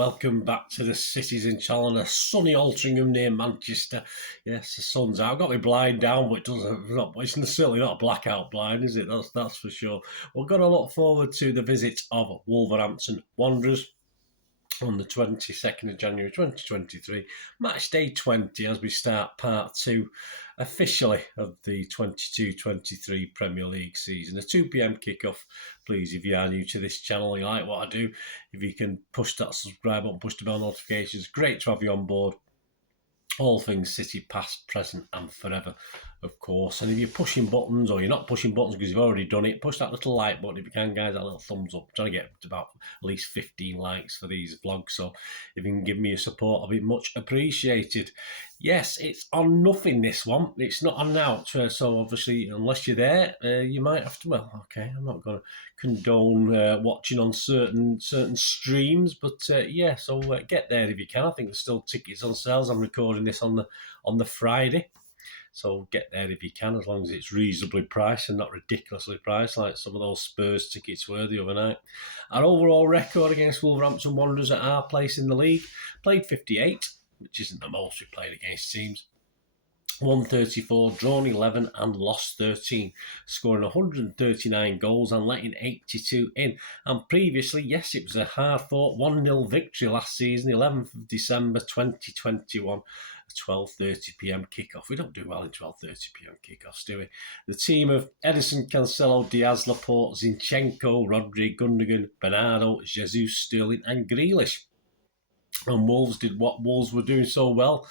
welcome back to the Cities in Challenge, a sunny Altrincham near Manchester. Yes, the sun's out. I've got my blind down, but it's certainly not a blackout blind, is it? That's for sure. We're going to look forward to the visit of Wolverhampton Wanderers on the 22nd of January 2023, match day 20, as we start part 2 officially of the 22-23 Premier League season. A 2 p.m. kickoff. Please, if you are new to this channel and you like what I do, if you can push that subscribe button, push the bell notifications, great to have you on board. All things City, past, present and forever, of course. And if you're pushing buttons or you're not pushing buttons because you've already done it, push that little like button if you can, guys, that little thumbs up. I'm trying to get about at least 15 likes for these vlogs. So if you can give me your support, I'll be much appreciated. Yes, it's on nothing, this one. It's not on now. So obviously, unless you're there, you might have to, well, okay, I'm not going to condone watching on certain streams, but yeah, so get there if you can. I think there's still tickets on sales. I'm recording this on the Friday, so get there if you can, as long as it's reasonably priced and not ridiculously priced like some of those Spurs tickets were the other night. Our overall record against Wolverhampton Wanderers at our place in the league, played 58, which isn't the most we played against teams. Won 34, drawn 11 and lost 13, scoring 139 goals and letting 82 in. And previously, yes, it was a hard-fought 1-0 victory last season, 11th of December 2021, a 12:30 p.m. kickoff. We don't do well in 12:30 p.m. kickoffs, do we? The team of Edison, Cancelo, Diaz, Laporte, Zinchenko, Rodri, Gundogan, Bernardo, Jesus, Sterling and Grealish. And Wolves did what Wolves were doing so well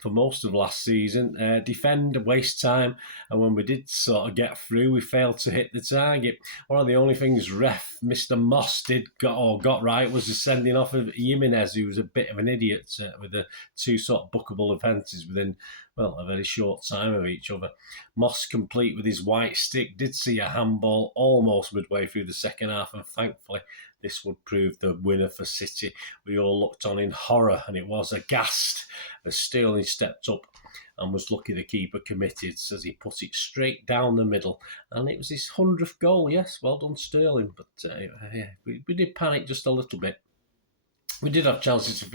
for most of last season, defend, waste time, and when we did sort of get through, we failed to hit the target. One of the only things ref Mr. Moss got right was the sending off of Jimenez, who was a bit of an idiot with the two sort of bookable offences within, well, a very short time of each other. Moss, complete with his white stick, did see a handball almost midway through the second half, and thankfully this would prove the winner for City. We all looked on in horror, and it was aghast as Sterling stepped up and was lucky the keeper committed as he put it straight down the middle. And it was his 100th goal, yes, well done Sterling. But yeah, we did panic just a little bit. We did have chances to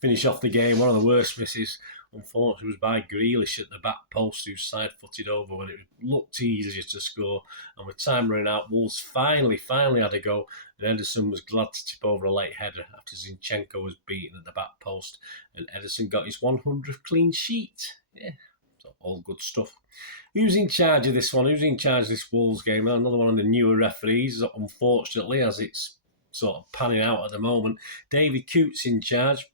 finish off the game. One of the worst misses, unfortunately, was by Grealish at the back post, who side-footed over when it looked easier to score. And with time running out, Wolves finally had a go. And Edison was glad to tip over a late header after Zinchenko was beaten at the back post. And Edison got his 100th clean sheet. Yeah, so all good stuff. Who's in charge of this one? Who's in charge of this Wolves game? Well, another one of the newer referees, unfortunately, as it's sort of panning out at the moment. David Coote's in charge.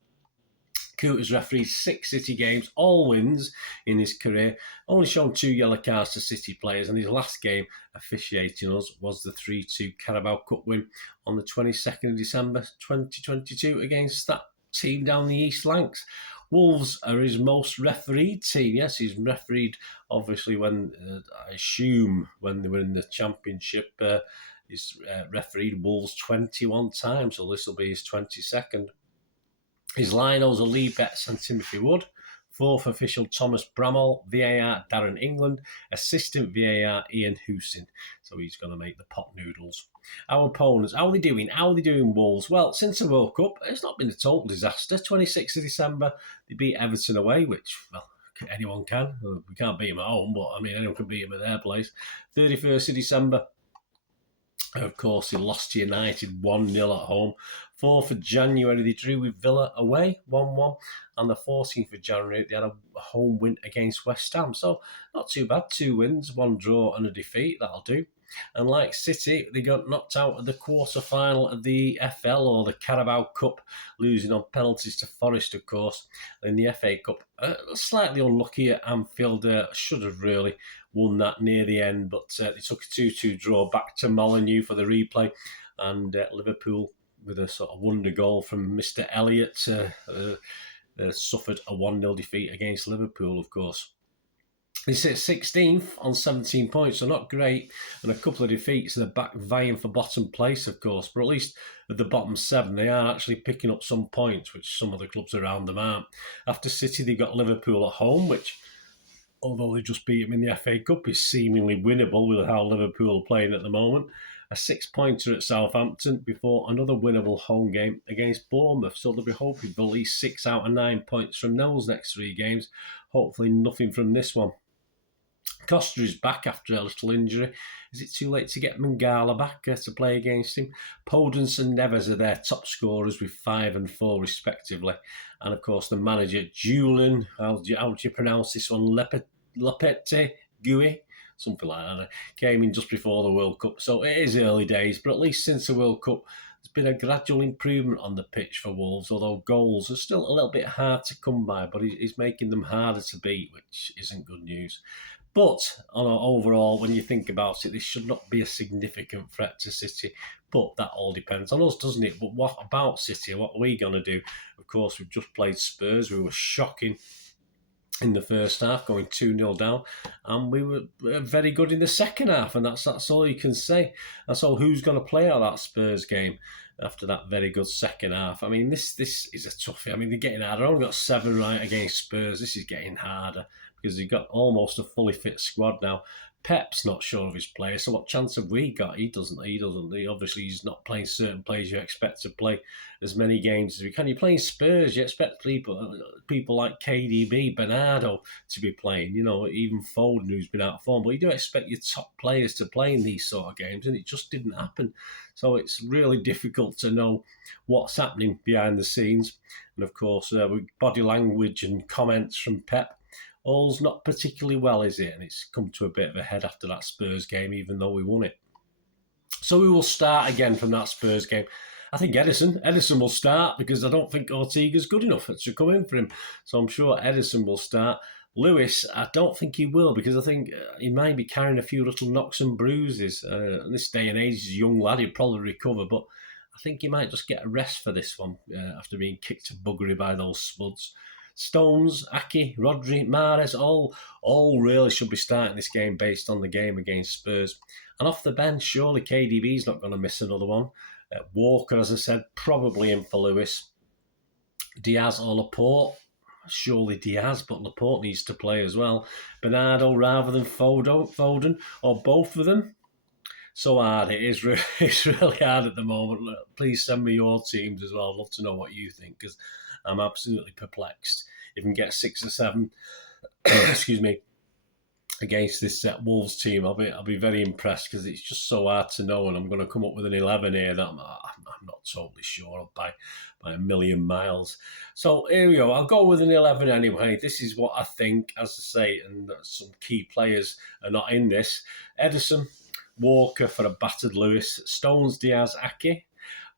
Coote has refereed 6 City games, all wins in his career, only shown 2 yellow cards to City players, and his last game officiating us was the 3-2 Carabao Cup win on the 22nd of December 2022 against that team down the East Lancs. Wolves are his most refereed team. Yes, he's refereed, obviously, when, I assume, when they were in the Championship, he's refereed Wolves 21 times, so this will be his 22nd. His linos are Lee Betts and Timothy Wood. 4th official Thomas Bramall. VAR Darren England. Assistant VAR Ian Houston. So he's going to make the pot noodles. Our opponents, how are they doing? How are they doing, Wolves? Well, since the World Cup, it's not been a total disaster. 26th of December, they beat Everton away, which, well, anyone can. We can't beat them at home, but I mean, anyone can beat them at their place. 31st of December, of course, they lost to United 1-0 at home. 4th of January, they drew with Villa away, 1-1. And the 14th of January, they had a home win against West Ham. So, not too bad. 2 wins, 1 draw and a defeat. That'll do. And like City, they got knocked out of the quarter-final of the FL, or the Carabao Cup, losing on penalties to Forest, of course. In the FA Cup, slightly unlucky at Anfield. Should have really won that near the end, but they took a 2-2 draw back to Molineux for the replay. And Liverpool, with a sort of wonder goal from Mr. Elliott, suffered a 1-0 defeat against Liverpool, of course. They sit 16th on 17 points, so not great, and a couple of defeats. They're back vying for bottom place, of course, but at least at the bottom 7, they are actually picking up some points, which some of the clubs around them aren't. After City, they've got Liverpool at home, which, although they just beat them in the FA Cup, is seemingly winnable with how Liverpool are playing at the moment. a 6-pointer at Southampton before another winnable home game against Bournemouth. So they'll be hoping for at least 6 out of 9 points from those next 3 games. Hopefully nothing from this one. Costa is back after a little injury. Is it too late to get Mangala back to play against him? Podence and Neves are their top scorers with 5 and 4 respectively. And of course the manager, Julian, how do you pronounce this one? Lepete Gui? Something like that. Came in just before the World Cup. So it is early days, but at least since the World Cup, there's been a gradual improvement on the pitch for Wolves, although goals are still a little bit hard to come by, but he's making them harder to beat, which isn't good news. But overall, when you think about it, this should not be a significant threat to City. But that all depends on us, doesn't it? But what about City? What are we going to do? Of course, we've just played Spurs. We were shocking in the first half, going 2-0 down. And we were very good in the second half. And that's all you can say. And so who's going to play out that Spurs game after that very good second half? I mean, this is a toughie. I mean, they're getting harder. I've only got 7 right against Spurs. This is getting harder, because you've got almost a fully fit squad now. Peps not sure of his players, so what chance have we got? He doesn't. Obviously, he's not playing certain players you expect to play as many games as we can. You're playing Spurs, you expect people like KDB, Bernardo to be playing, even Foden, who's been out of form. But you do expect your top players to play in these sort of games, and it just didn't happen. So it's really difficult to know what's happening behind the scenes. And of course, with body language and comments from Pep, all's not particularly well, is it? And it's come to a bit of a head after that Spurs game, even though we won it. So we will start again from that Spurs game. I think Ederson will start, because I don't think Ortega's good enough to come in for him. So I'm sure Ederson will start. Lewis, I don't think he will, because I think he might be carrying a few little knocks and bruises. In this day and age, he's a young lad, he'll probably recover, but I think he might just get a rest for this one after being kicked to buggery by those spuds. Stones, Aki, Rodri, Mahrez, all really should be starting this game based on the game against Spurs. And off the bench, surely KDB's not going to miss another one. Walker, as I said, probably in for Lewis. Diaz or Laporte, surely Diaz, but Laporte needs to play as well. Bernardo rather than Foden, or both of them. So hard. It's really hard at the moment. Please send me your teams as well. I'd love to know what you think, because I'm absolutely perplexed. If we can get 6 or 7, excuse me, against this Wolves team, I'll be very impressed, because it's just so hard to know, and I'm going to come up with an 11 here that I'm not totally sure of by a million miles. So here we go. I'll go with an 11 anyway. This is what I think, as I say, and some key players are not in this. Ederson, Walker for a battered Lewis, Stones, Diaz, Aki,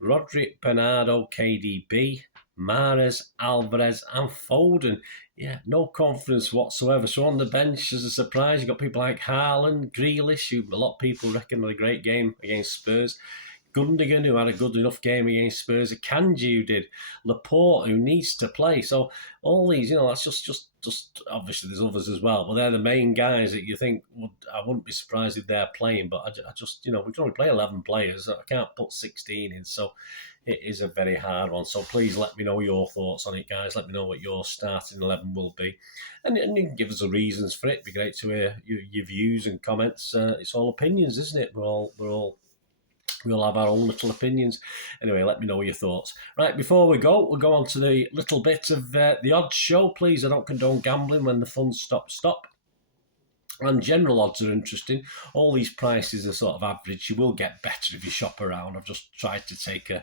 Rodri, Bernardo, KDB, Mahrez, Alvarez and Foden. Yeah, no confidence whatsoever. So on the bench, as a surprise, you've got people like Haaland, Grealish, who a lot of people reckon had a great game against Spurs. Gundogan, who had a good enough game against Spurs. Akanji, who did. Laporte, who needs to play. So all these, that's just obviously there's others as well, but they're the main guys that you think I wouldn't be surprised if they're playing. But I just, we can only play 11 players. I can't put 16 in. So it is a very hard one. So please let me know your thoughts on it, guys. Let me know what your starting 11 will be. And you can give us the reasons for it. It'd be great to hear your views and comments. It's all opinions, isn't it? We'll have our own little opinions. Anyway, let me know your thoughts. Right, before we'll go on to the little bit of the odds show, please. I don't condone gambling. When the funds stop. And general odds are interesting. All these prices are sort of average. You will get better if you shop around. I've just tried to take an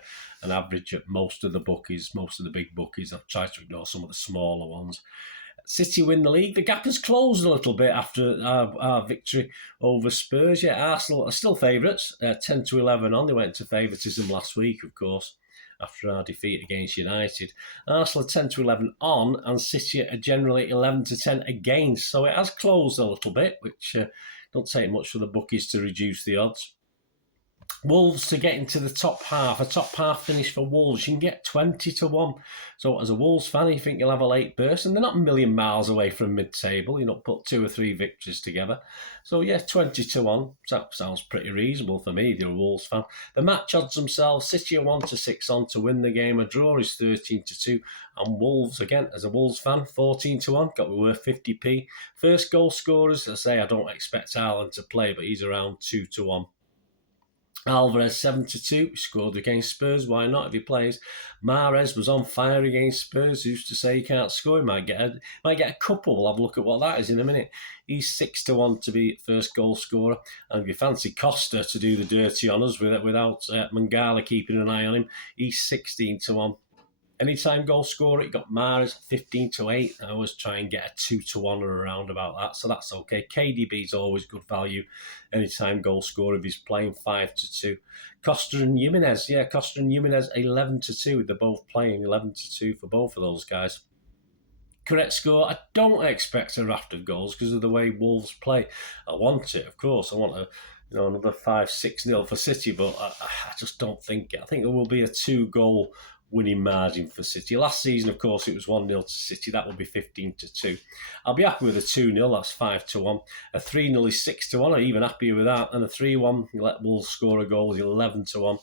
average at most of the bookies, most of the big bookies. I've tried to ignore some of the smaller ones. City win the league. The gap has closed a little bit after our victory over Spurs. Yeah, Arsenal are still favourites, 10-11 on. They went into favouritism last week, of course, after our defeat against United. Arsenal are 10-11 on, and City are generally 11-10 against. So it has closed a little bit, which don't take much for the bookies to reduce the odds. Wolves to get into the top half. A top half finish for Wolves, you can get 20-1. So as a Wolves fan, you think you'll have a late burst, and they're not a million miles away from mid-table. Put 2 or 3 victories together. So yeah, 20-1. That sounds pretty reasonable for me if you're a Wolves fan. The match odds themselves, City are 1-6 on to win the game. A draw is 13-2. And Wolves, again, as a Wolves fan, 14-1. Got me worth 50p. First goal scorers, I don't expect Haaland to play, but he's around 2-1. Alvarez 7-2, scored against Spurs. Why not if he plays? Mahrez was on fire against Spurs. Who's to say he can't score? He might get a couple. We'll have a look at what that is in a minute. He's 6-1 to be first goal scorer. And if you fancy Costa to do the dirty honours without Mangala keeping an eye on him, he's 16-1. Anytime goal scorer, it got Mahrez 15-8. I always try and get a 2-1 or around about that, so that's okay. KDB is always good value. Anytime goal scorer if he's playing 5-2. Costa and Jimenez, Costa and Jimenez 11-2. They're both playing 11-2 for both of those guys. Correct score. I don't expect a raft of goals because of the way Wolves play. I want it, of course. I want another 5-6-0 for City, but I just don't think it. I think there will be a 2-goal winning margin for City. Last season, of course, it was 1-0 to City. That will be 15-2. I'll be happy with a 2-0. That's 5-1. A 3-0 is 6-1. I'm even happier with that. And a 3-1, you let Wolves score a goal, is 11-1.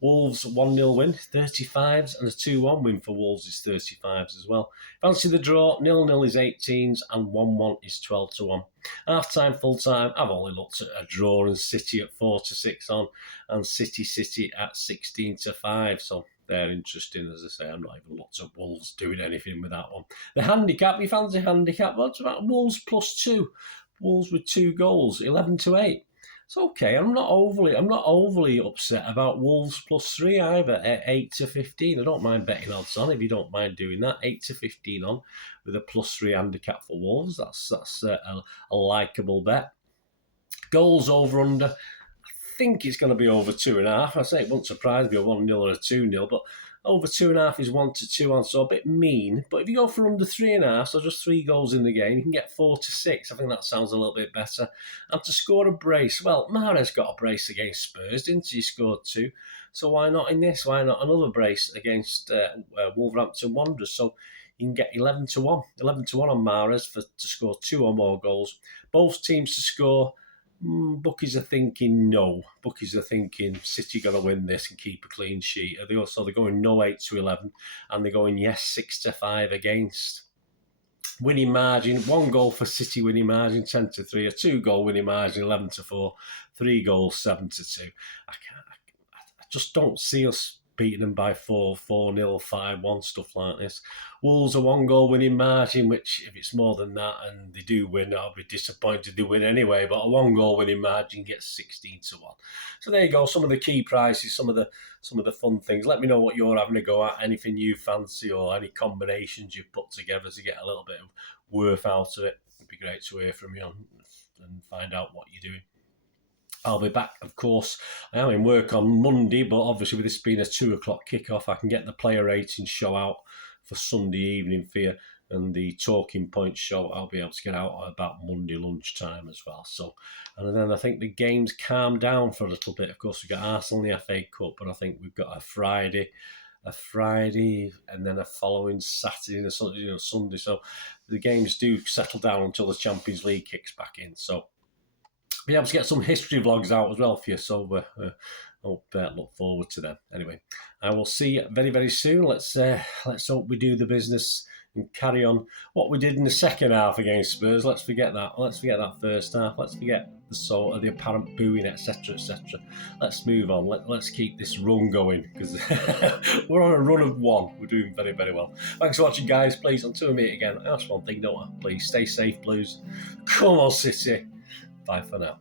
Wolves 1-0 win, 35s, and a 2-1 win for Wolves is 35s as well. Fancy the draw, 0-0 is 18s, and 1-1 is 12-1. Half-time, full-time, I've only looked at a draw and City at 4-6 on, and City at 16-5, so they're interesting. As I say, I'm not even looked at Wolves doing anything with that one. The handicap, you fancy handicap? What's about Wolves +2? Wolves with 2 goals, 11-8. It's okay. I'm not overly upset about Wolves +3 either at 8-15. I don't mind betting odds on if you don't mind doing that. 8-15 on with a +3 handicap for Wolves. That's a likeable bet. Goals over under. I think it's going to be over 2.5. I say it won't surprise me a 1-0 or a 2-0, but over 2.5 is 1-2 on, so a bit mean. But if you go for under 3.5, so just 3 goals in the game, you can get 4-6. I think that sounds a little bit better. And to score a brace, well, Mahrez got a brace against Spurs, didn't he? He scored 2. So why not in this? Why not another brace against Wolverhampton Wanderers? So you can get 11-1. 11-1 on Mahrez to score 2 or more goals. Both teams to score. Bookies are thinking no. Bookies are thinking City got to win this and keep a clean sheet. So they're going no 8-11, and they're going yes 6-5 against. Winning margin, 1 goal for City winning margin 10-3, a 2-goal winning margin 11-4, 3 goals 7-2. I just don't see us beating them by 4-0, 5-1, stuff like this. Wolves a 1-goal winning margin, which if it's more than that and they do win, I'll be disappointed they win anyway, but a 1-goal winning margin gets 16-1. So there you go, some of the key prices, some of the fun things. Let me know what you're having a go at, anything you fancy or any combinations you've put together to get a little bit of worth out of it. It'd be great to hear from you and find out what you're doing. I'll be back, of course. I am in work on Monday, but obviously with this being a 2:00 kickoff, I can get the player ratings show out for Sunday evening for you, and the talking points show I'll be able to get out at about Monday lunchtime as well. So, and then I think the games calm down for a little bit. Of course, we've got Arsenal in the FA Cup, but I think we've got a Friday, and then a following Saturday and a Sunday. So the games do settle down until the Champions League kicks back in. So be able to get some history vlogs out as well for you, so look forward to them. Anyway, I will see you very, very soon. Let's hope we do the business and carry on what we did in the second half against Spurs. Let's forget that. Let's forget that first half. Let's forget the apparent booing, etc., etc. Let's move on. Let's keep this run going because we're on a run of 1. We're doing very, very well. Thanks for watching, guys. Please, until we meet again, I ask one thing, don't I? Please stay safe, Blues. Come on, City. Bye for now.